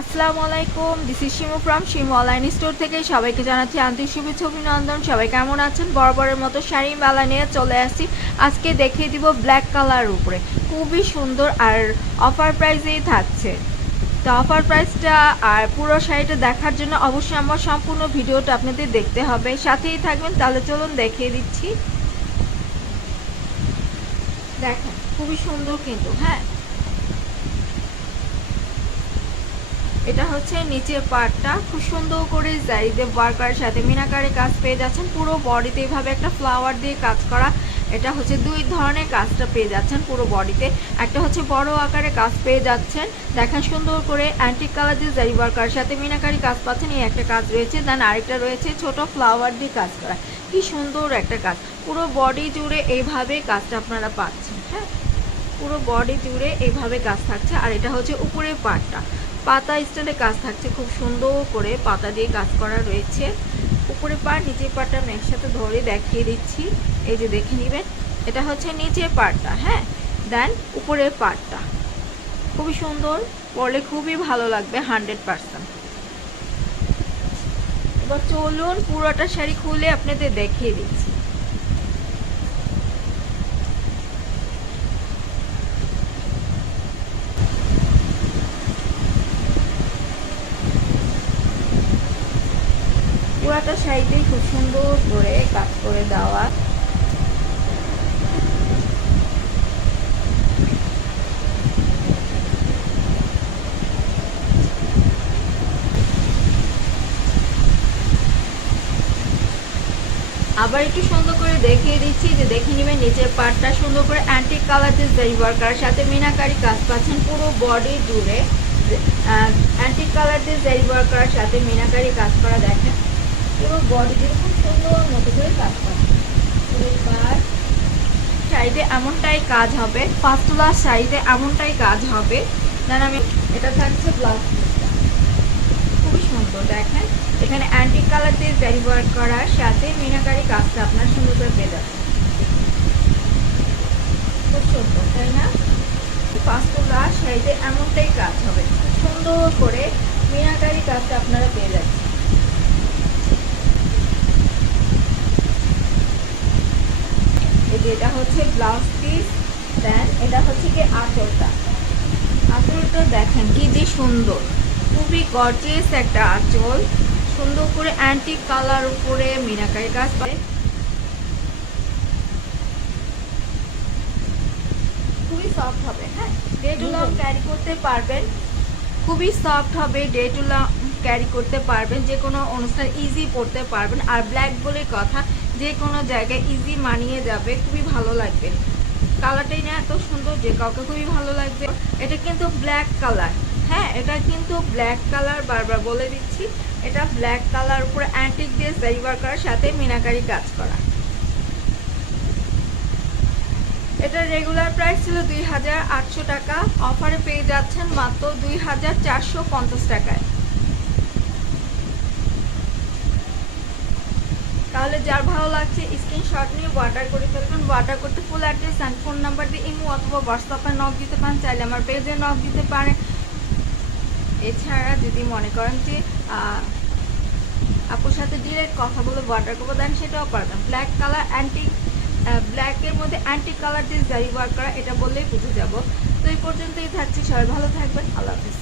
আসসালামু আলাইকুম, this is Shimu from Shimu online store থেকে সবাইকে জানাচ্ছি আন্তরিক শুভেচ্ছা অভিনন্দন। সবাই কেমন আছেন? বরাবরের মতো শাড়ি মেলা নিয়ে চলে আসছি। আজকে দেখিয়ে দিব ব্ল্যাক কালার উপরে, খুবই সুন্দর আর অফার প্রাইসেই থাকছে। তো অফার প্রাইসটা আর পুরো শাড়িটা দেখার জন্য অবশ্যই আমার সম্পূর্ণ ভিডিওটা আপনাদের দেখতে হবে, সাথেই থাকবেন। তাহলে চলুন দেখিয়ে দিচ্ছি। দেখেন খুবই সুন্দর কিন্তু, হ্যাঁ এটা হচ্ছে নিচের পার্টটা, খুব সুন্দর করে জারি দিয়ে ওয়ার্কারের সাথে মিনাকারে কাজ পেয়ে যাচ্ছেন। পুরো বডিতে এইভাবে একটা ফ্লাওয়ার দিয়ে কাজ করা। এটা হচ্ছে দুই ধরনের কাজটা পেয়ে যাচ্ছেন পুরো বডিতে। একটা হচ্ছে বড় আকারে কাজ পেয়ে যাচ্ছেন, দেখেন সুন্দর করে অ্যান্টিক কালার দিয়ে জারি ওয়ার্কারের সাথে মিনাকারি কাজ পাচ্ছেন। এই একটা কাজ রয়েছে, দেন আরেকটা রয়েছে ছোট ফ্লাওয়ার দিয়ে কাজ করা। কি সুন্দর একটা কাজ, পুরো বডি জুড়ে এইভাবে কাজটা আপনারা পাচ্ছেন। হ্যাঁ, পুরো বডি জুড়ে এইভাবে কাজ থাকছে। আর এটা হচ্ছে উপরের পার্টটা, পাতা স্টাইলে কাজ থাকছে, খুব সুন্দর করে পাতা দিয়ে কাজ করা রয়েছে। উপরের পার্ট নিচের পার্টটা আমি একসাথে ধরে দেখিয়ে দিচ্ছি, এই যে দেখে নেবেন। এটা হচ্ছে নিচের পার্টটা, হ্যাঁ, দেন উপরের পার্টটা খুবই সুন্দর, পরলে খুবই ভালো লাগবে 100%। এবার চলুন পুরোটা শাড়ি খুলে আপনাদের দেখিয়ে দিচ্ছি। পুরাটা শাড়িতেই খুব সুন্দর করে কাজ করে দেওয়া। আবার একটু সুন্দর করে দেখিয়ে দিচ্ছি, যে দেখে নেবেন নিচের পার্টটা সুন্দর করে অ্যান্টিক কালার দিয়ে জারি ওয়ার্কার সাথে মিনাকারি কাজ পাচ্ছেন পুরো বডি জুড়ে। অ্যান্টিক কালার দিয়ে জারি ওয়ার্কার সাথে মিনাকারি কাজ করা, দেখেন পুরো বডি জুড়ে খুব সুন্দর মতো করে কাজ পাচ্ছেন। শাড়িতে এমনটাই কাজ হবে, পাঁচতলা শাড়িতে এমনটাই কাজ হবে। দেন আমি এটা থাকছে ব্লাউজ পিসটা, খুবই সুন্দর। দেখেন এখানে অ্যান্টিক কালার দিয়ে জারি ওয়ার্ক করার সাথে মিনাকারি কাজটা আপনার সুন্দর করে পেয়ে যাচ্ছে, খুব সুন্দর, তাই না? পাঁচতলা শাড়িতে এমনটাই কাজ হবে, খুব সুন্দর করে মিনাকারি কাজটা আপনারা পেয়ে যাচ্ছেন। এটা হচ্ছে ব্লাউজ পিস, দেন এটা হচ্ছে কি আঁচলটা। আঁচলটা দেখেন কি যে সুন্দর, খুবই গর্জিয়াস একটা আঁচল, সুন্দর করে অ্যান্টিক কালার উপরে মিনাকারি কাজ পায়, খুবই সফট হবে। হ্যাঁ, ডে টু লং ক্যারি করতে পারবেন, খুবই সফট হবে, ডে টু লং ক্যারি করতে পারবেন, যে কোনো অনুষ্ঠান ইজি পড়তে পারবেন। আর ব্ল্যাক বলে কথা, যে কোনো জায়গায় ইজি মানিয়ে যাবে, খুবই ভালো লাগবে। কালারটাই না এত সুন্দর যে কাউকে খুবই ভালো লাগবে। এটা কিন্তু ব্ল্যাক কালার, হ্যাঁ এটা কিন্তু ব্ল্যাক কালার, বারবার বলে দিচ্ছি এটা ব্ল্যাক কালার, উপরে অ্যান্টিক দিয়ে জারি ওয়ার্কার সাথে মিনাকারি কাজ করা। এটা রেগুলার প্রাইস ছিল 2800 টাকা, অফারে পেয়ে যাচ্ছেন মাত্র 2450 টাকায়। তাহলে যার ভালো লাগছে স্ক্রিনশট নিয়ে অর্ডার করে ফেলবেন। অর্ডার করতে full address and phone number দিয়ে ইমো অথবা হোয়াটসঅ্যাপে নক দিতে পারেন, চাইলে আমার পেজে নক দিতে পারেন। এছাড়া যদি মনে করেন যে আপুর সাথে ডিরেক্ট কথা বলে অর্ডার করবো, দেন সেটাও পারবেন। ব্ল্যাক কালার অ্যান্টিক, ব্ল্যাকের মধ্যে অ্যান্টিক কালার দিয়ে জারি ওয়ার্ক করা, এটা বললেই বুঝে যাব। তো এই পর্যন্তই থাকছি, সবাই ভালো থাকবেন, আল্লাহ হাফিজ।